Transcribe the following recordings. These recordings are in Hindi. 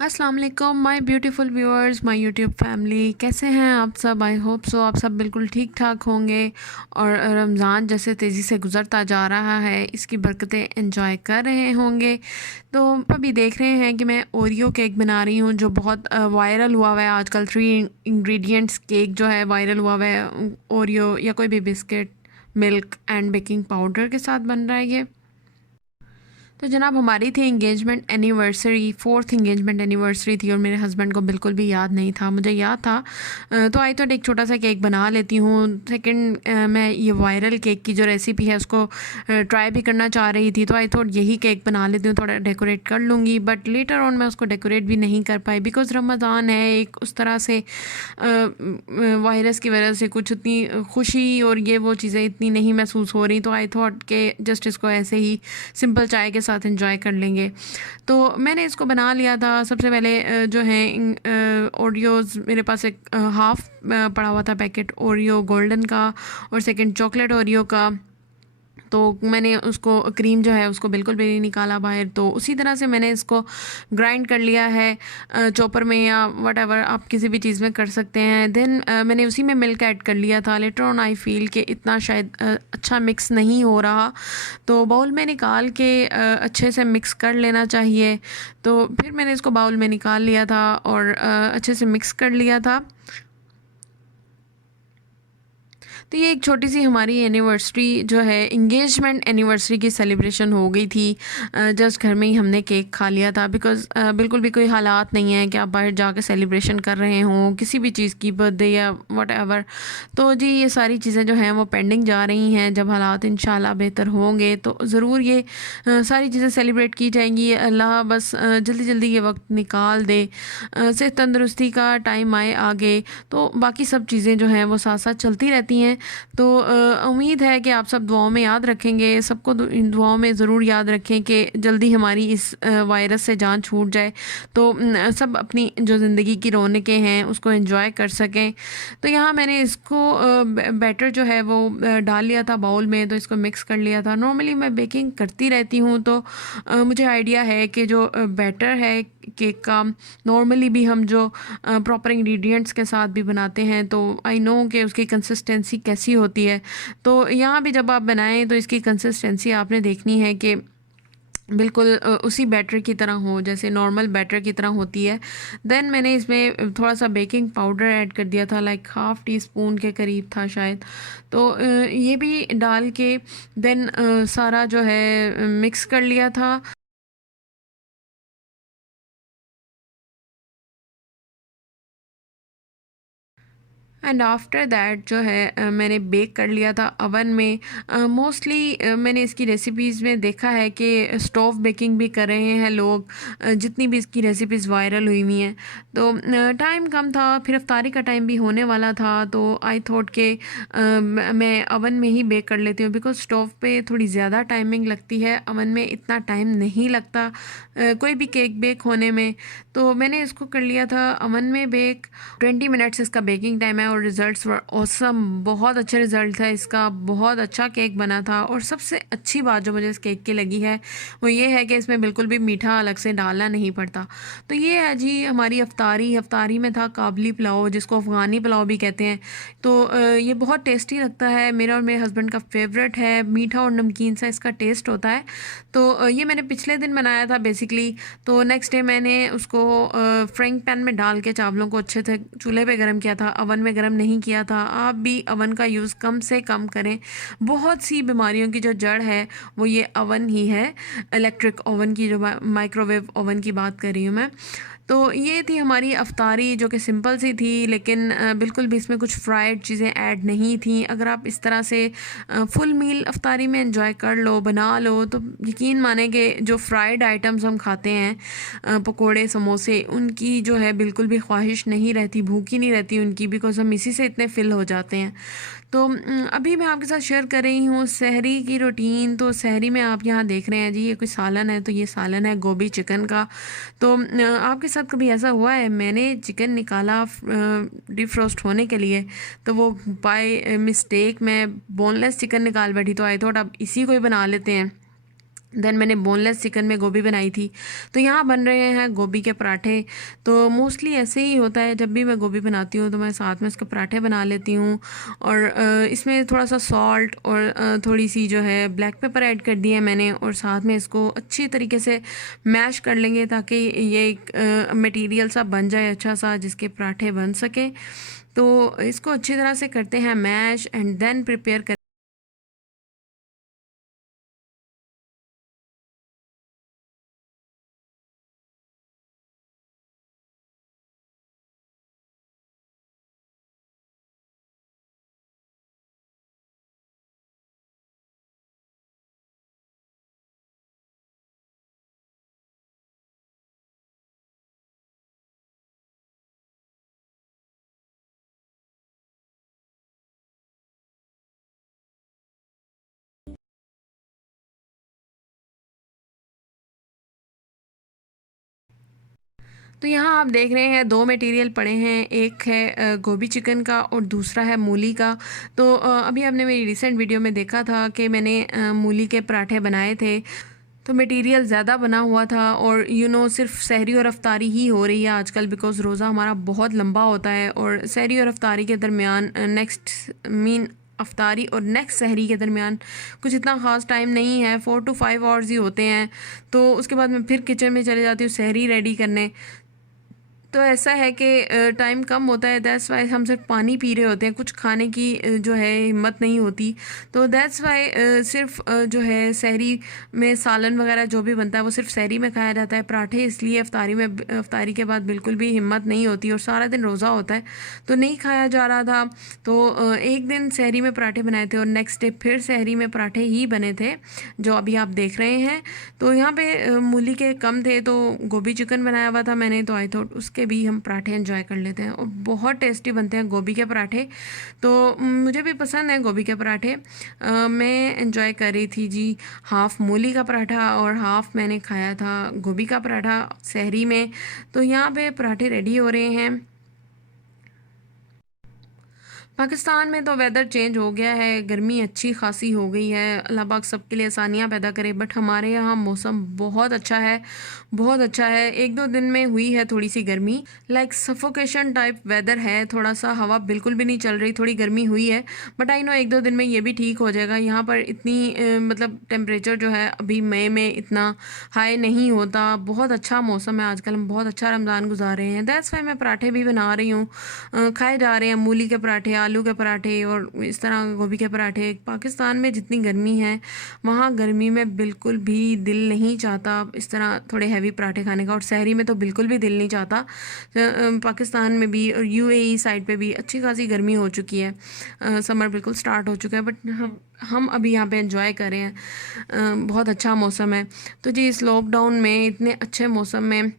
अस्सलाम वालेकुम my beautiful viewers, my YouTube family. कैसे हैं आप सब? आई होप सो आप सब बिल्कुल ठीक ठाक होंगे और रमज़ान जैसे तेज़ी से गुज़रता जा रहा है इसकी बरकतें एंजॉय कर रहे होंगे। तो अभी देख रहे हैं कि मैं ओरियो केक बना रही हूँ जो बहुत वायरल हुआ हुआ है आजकल। 3 इंग्रेडिएंट्स केक जो है वायरल हुआ हुआ है, ओरियो या कोई भी biscuit, milk and baking powder के साथ बन रहा है ये। तो जनाब हमारी थी engagement anniversary, 4th engagement anniversary थी और मेरे हस्बैंड को बिल्कुल भी याद नहीं था, मुझे याद था। तो आई थॉट एक छोटा सा केक बना लेती हूँ। सेकंड, मैं ये वायरल केक की जो रेसिपी है उसको ट्राई भी करना चाह रही थी, तो आई थॉट यही केक बना लेती हूँ, थोड़ा डेकोरेट कर लूँगी। बट लेटर ऑन मैं उसको डेकोरेट भी नहीं कर पाई बिकॉज़ रमज़ान है, एक उस तरह से वायरस की वजह से कुछ उतनी खुशी और ये वो चीज़ें इतनी नहीं महसूस हो रही। तो आई थॉट के जस्ट इसको ऐसे ही सिंपल चाय के साथ एंजॉय कर लेंगे। तो मैंने इसको बना लिया था। सबसे पहले जो है ओरियोज़ मेरे पास एक हाफ़ पड़ा हुआ था पैकेट ओरियो गोल्डन का, और सेकंड चॉकलेट ओरियो का। तो मैंने उसको क्रीम जो है उसको बिल्कुल भी नहीं निकाला बाहर, तो उसी तरह से मैंने इसको ग्राइंड कर लिया है चॉपर में या वट आप किसी भी चीज़ में कर सकते हैं। देन मैंने उसी में मिल्क ऐड कर लिया था। लेटर ऑन आई फील कि इतना शायद अच्छा मिक्स नहीं हो रहा, तो बाउल में निकाल के अच्छे से मिक्स कर लेना चाहिए। तो फिर मैंने इसको बाउल में निकाल लिया था और अच्छे से मिक्स कर लिया था। तो ये एक छोटी सी हमारी एनिवर्सरी जो है, इंगेजमेंट एनिवर्सरी की सेलिब्रेशन हो गई थी। जस्ट घर में ही हमने केक खा लिया था बिकॉज़ बिल्कुल भी कोई हालात नहीं है कि आप बाहर जाकर सेलिब्रेशन कर रहे हों किसी भी चीज़ की, बर्थडे या व्हाटएवर। तो जी ये सारी चीज़ें जो हैं वो पेंडिंग जा रही हैं। जब हालात इंशाल्लाह बेहतर होंगे तो ज़रूर ये सारी चीज़ें सेलिब्रेट की जाएंगी। अल्लाह बस जल्दी जल्दी ये वक्त निकाल दे, सेहत तंदरुस्ती का टाइम आए आगे, तो बाकी सब चीज़ें जो हैं वो साथ साथ चलती रहती हैं। तो उम्मीद है कि आप सब दुआओं में याद रखेंगे, सबको इन दुआओं में ज़रूर याद रखें कि जल्दी हमारी इस वायरस से जान छूट जाए, तो सब अपनी जो ज़िंदगी की रौनकें हैं उसको एंजॉय कर सकें। तो यहाँ मैंने इसको बैटर जो है वो डाल लिया था बाउल में, तो इसको मिक्स कर लिया था। नॉर्मली मैं बेकिंग करती रहती हूँ, तो मुझे आइडिया है कि जो बैटर है केक का, नॉर्मली भी हम जो प्रॉपर इंग्रेडिएंट्स के साथ भी बनाते हैं, तो आई नो कि उसकी कंसिस्टेंसी कैसी होती है। तो यहाँ भी जब आप बनाएं तो इसकी कंसिस्टेंसी आपने देखनी है कि बिल्कुल उसी बैटर की तरह हो जैसे नॉर्मल बैटर की तरह होती है। देन मैंने इसमें थोड़ा सा बेकिंग पाउडर ऐड कर दिया था, लाइक हाफ़ टी स्पून के करीब था शायद। तो ये भी डाल के देन सारा जो है मिक्स कर लिया था। एंड आफ्टर दैट जो है मैंने बेक कर लिया था अवन में। मोस्टली मैंने इसकी रेसिपीज़ में देखा है कि स्टोव बेकिंग भी कर रहे हैं लोग, जितनी भी इसकी रेसिपीज़ वायरल हुई हुई हैं। तो टाइम कम था, फिर अफ्तारी का टाइम भी होने वाला था, तो आई थॉट के मैं अवन में ही बेक कर लेती हूँ बिकॉज स्टोव पे थोड़ी ज़्यादा टाइमिंग लगती है, अवन में इतना टाइम नहीं लगता कोई भी केक बेक होने में। तो मैंने इसको कर लिया था अवन में बेक। 20 मिनट्स इसका बेकिंग टाइम है और रिज़ल्ट्स वर ऑसम। बहुत अच्छे रिज़ल्ट था इसका, बहुत अच्छा केक बना था। और सबसे अच्छी बात जो मुझे इस केक की लगी है वो ये है कि इसमें बिल्कुल भी मीठा अलग से डालना नहीं पड़ता। तो ये है जी हमारी अफ्तारी। अफ्तारी में था काबली पुलाव, जिसको अफ़गानी पुलाव भी कहते हैं। तो ये बहुत टेस्टी लगता है, मेरा और मेरे हस्बैंड का फेवरेट है। मीठा और नमकीन सा इसका टेस्ट होता है। तो ये मैंने पिछले दिन बनाया था बेसिकली। तो नेक्स्ट डे मैंने उसको फ्राइंग पैन में डाल के चावलों को अच्छे से चूल्हे पे गर्म किया था, अवन में गर्म नहीं किया था। आप भी अवन का यूज़ कम से कम करें। बहुत सी बीमारियों की जो जड़ है वो ये अवन ही है, इलेक्ट्रिक ओवन की, जो माइक्रोवेव ओवन की बात कर रही हूँ मैं। तो ये थी हमारी अफ्तारी जो कि सिंपल सी थी, लेकिन बिल्कुल भी इसमें कुछ फ्राइड चीज़ें ऐड नहीं थी। अगर आप इस तरह से फुल मील अफ्तारी में एंजॉय कर लो, बना लो, तो यकीन माने कि जो फ्राइड आइटम्स हम खाते हैं, पकोड़े समोसे, उनकी जो है बिल्कुल भी ख्वाहिश नहीं रहती, भूख ही नहीं रहती उनकी, बिकॉज़ हम इसी से इतने फिल हो जाते हैं। तो अभी मैं आपके साथ शेयर कर रही हूँ सहरी की रूटीन। तो सहरी में आप यहाँ देख रहे हैं जी, ये कोई सालन है, तो ये सालन है गोभी चिकन का। तो आपके साथ कभी ऐसा हुआ है, मैंने चिकन निकाला डीप फ्रोस्ट होने के लिए, तो वो बाय मिस्टेक मैं बोनलेस चिकन निकाल बैठी, तो आई थॉट अब इसी को ही बना लेते हैं। देन मैंने बोनलेस चिकन में गोभी बनाई थी। तो यहाँ बन रहे हैं गोभी के पराठे। तो मोस्टली ऐसे ही होता है, जब भी मैं गोभी बनाती हूँ तो मैं साथ में उसके पराठे बना लेती हूँ। और इसमें थोड़ा सा सॉल्ट और थोड़ी सी जो है ब्लैक पेपर ऐड कर दिया है मैंने, और साथ में इसको अच्छी तरीके से मैश कर लेंगे ताकि ये एक मटेरियल सा बन जाए अच्छा सा, जिसके पराठे बन सके। तो इसको अच्छी तरह से करते हैं मैश एंड देन प्रिपेयर कर। तो यहाँ आप देख रहे हैं दो मटेरियल पड़े हैं, एक है गोभी चिकन का और दूसरा है मूली का। तो अभी आपने मेरी रिसेंट वीडियो में देखा था कि मैंने मूली के पराठे बनाए थे। तो मटेरियल ज़्यादा बना हुआ था, और सिर्फ सहरी और अफ्तारी ही हो रही है आजकल, बिकॉज़ रोज़ा हमारा बहुत लंबा होता है, और सहरी और अफ्तारी के दरमियान अफ्तारी और नेक्स्ट सहरी के दरमियान कुछ इतना ख़ास टाइम नहीं है, 4 to 5 आवर्स ही होते हैं। तो उसके बाद मैं फिर किचन में चले जाती हूँ सहरी रेडी करने। तो ऐसा है कि टाइम कम होता है, दैट्स वाई हम सिर्फ पानी पी रहे होते हैं, कुछ खाने की जो है हिम्मत नहीं होती। तो दैट्स वाई सिर्फ जो है सहरी में सालन वगैरह जो भी बनता है वो सिर्फ सहरी में खाया जाता है। पराठे इसलिए अफ्तारी के बाद बिल्कुल भी हिम्मत नहीं होती, और सारा दिन रोज़ा होता है तो नहीं खाया जा रहा था। तो एक दिन सहरी में पराठे बनाए थे और नेक्स्ट डे फिर सहरी में पराठे ही बने थे जो अभी आप देख रहे हैं। तो यहाँ पे मूली के कम थे तो गोभी चिकन बनाया हुआ था मैंने, तो आई थॉट उसके भी हम पराठे एंजॉय कर लेते हैं, और बहुत टेस्टी बनते हैं गोभी के पराठे। तो मुझे भी पसंद है गोभी के पराठे। मैं एंजॉय कर रही थी जी, हाफ़ मूली का पराठा और हाफ़ मैंने खाया था गोभी का पराठा सहरी में। तो यहाँ पे पराठे रेडी हो रहे हैं। पाकिस्तान में तो वेदर चेंज हो गया है, गर्मी अच्छी खासी हो गई है, अल्लाह पाक सबके लिए आसानियाँ पैदा करे। बट हमारे यहाँ मौसम बहुत अच्छा है, बहुत अच्छा है। 1-2 दिन में हुई है थोड़ी सी गर्मी, लाइक सफोकेशन टाइप वेदर है, थोड़ा सा हवा बिल्कुल भी नहीं चल रही, थोड़ी गर्मी हुई है। बट आई नो 1-2 दिन में ये भी ठीक हो जाएगा। यहाँ पर इतनी मतलब टेम्परेचर जो है अभी मई में इतना हाई नहीं होता, बहुत अच्छा मौसम है आजकल, हम बहुत अच्छा रमज़ान गुजार रहे हैं। दैट्स वाई मैं पराठे भी बना रही हूँ, खाए जा रहे हैं मूली के पराठे, आलू के पराठे और इस तरह गोभी के पराठे। पाकिस्तान में जितनी गर्मी है वहाँ गर्मी में बिल्कुल भी दिल नहीं चाहता इस तरह थोड़े हैवी पराठे खाने का, और सहरी में तो बिल्कुल भी दिल नहीं चाहता। पाकिस्तान में भी और यूएई साइड पे भी अच्छी खासी गर्मी हो चुकी है, समर बिल्कुल स्टार्ट हो चुका है, बट हम अभी यहाँ पे एंजॉय कर रहे हैं, बहुत अच्छा मौसम है। तो जी इस लॉकडाउन में इतने अच्छे मौसम में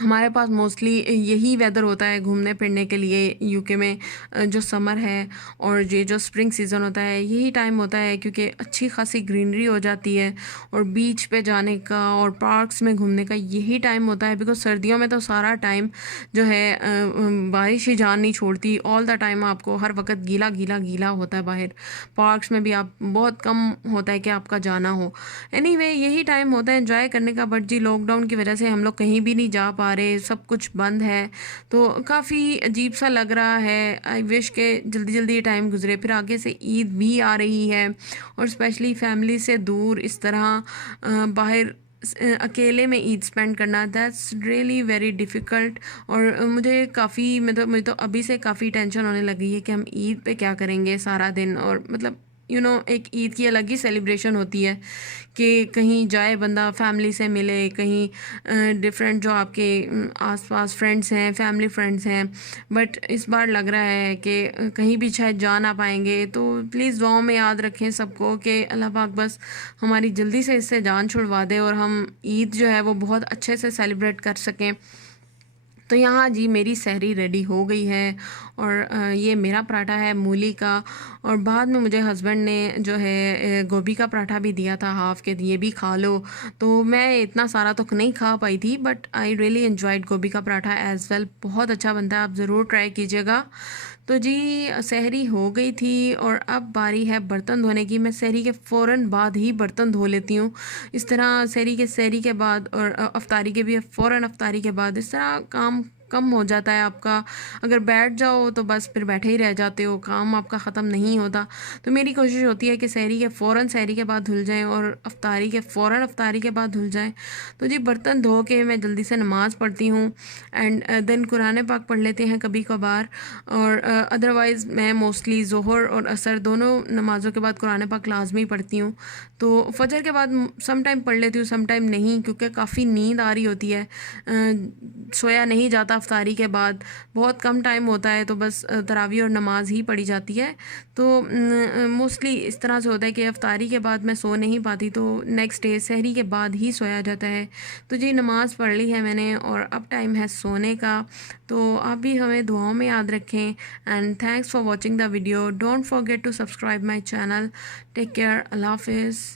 हमारे पास मोस्टली यही वेदर होता है घूमने फिरने के लिए यूके में। जो समर है और ये जो स्प्रिंग सीज़न होता है यही टाइम होता है, क्योंकि अच्छी खासी ग्रीनरी हो जाती है, और बीच पे जाने का और पार्क्स में घूमने का यही टाइम होता है। बिकॉज सर्दियों में तो सारा टाइम जो है बारिश ही जान नहीं छोड़ती, ऑल द टाइम आपको हर वक्त गीला गीला गीला होता है बाहर। पार्क्स में भी आप बहुत कम होता है कि आपका जाना हो। एनीवे यही टाइम होता है एंजॉय करने का। बट जी लॉकडाउन की वजह से हम लोग कहीं भी नहीं जा पा रहे, सब कुछ बंद है, तो काफ़ी अजीब सा लग रहा है। आई विश के जल्दी जल्दी ये टाइम गुजरे, फिर आगे से ईद भी आ रही है, और स्पेशली फैमिली से दूर इस तरह बाहर अकेले में ईद स्पेंड करना, दैट्स रियली वेरी डिफ़िकल्ट। और मुझे तो अभी से काफ़ी टेंशन होने लगी है कि हम ईद पे क्या करेंगे सारा दिन। और मतलब एक ईद की अलग ही सेलिब्रेशन होती है कि कहीं जाए बंदा, फैमिली से मिले, कहीं डिफरेंट जो आपके आसपास फ्रेंड्स हैं, फैमिली फ्रेंड्स हैं। बट इस बार लग रहा है कि कहीं भी शायद जा ना पाएंगे। तो प्लीज़ दुआओं में याद रखें सबको कि अल्लाह पाक बस हमारी जल्दी से इससे जान छुड़वा दे और हम ईद जो है वो बहुत अच्छे से सेलिब्रेट कर सकें। तो यहाँ जी मेरी सहरी रेडी हो गई है, और ये मेरा पराठा है मूली का, और बाद में मुझे हस्बैंड ने जो है गोभी का पराठा भी दिया था हाफ़ के, ये भी खा लो। तो मैं इतना सारा तो नहीं खा पाई थी, बट आई रियली एन्जॉयड गोभी का पराठा एज़ वेल, बहुत अच्छा बनता है, आप ज़रूर ट्राई कीजिएगा। तो जी सहरी हो गई थी और अब बारी है बर्तन धोने की। मैं सहरी के फ़ौरन बाद ही बर्तन धो लेती हूँ। इस तरह सहरी के बाद और अफ्तारी के भी फ़ौरन अफ्तारी के बाद इस तरह काम कम हो जाता है आपका। अगर बैठ जाओ तो बस फिर बैठे ही रह जाते हो, काम आपका ख़त्म नहीं होता। तो मेरी कोशिश होती है कि सहरी के बाद धुल जाएँ और अफ्तारी के बाद धुल जाएँ। तो जी बर्तन धो के मैं जल्दी से नमाज़ पढ़ती हूँ एंड देन कुरान पाक पढ़ लेते हैं कभी कभार। और अदरवाइज़ मैं मोस्टली ज़ोहर और असर दोनों नमाज़ों के बाद कुरान पाक लाजमी पढ़ती हूँ। तो फजर के बाद सम टाइम पढ़ लेती हूँ, सम टाइम नहीं, क्योंकि काफ़ी नींद आ रही होती है। सोया नहीं जाता अफ्तारी के बाद, बहुत कम टाइम होता है, तो बस तरावी और नमाज ही पढ़ी जाती है। तो मोस्टली इस तरह से होता है कि अफ्तारी के बाद मैं सो नहीं पाती, तो नेक्स्ट डे सहरी के बाद ही सोया जाता है। तो जी नमाज़ पढ़ ली है मैंने और अब टाइम है सोने का। तो आप भी हमें दुआओं में याद रखें and thanks for watching the video. Don't forget to subscribe my channel. Take care. अल्लाह हाफिज़।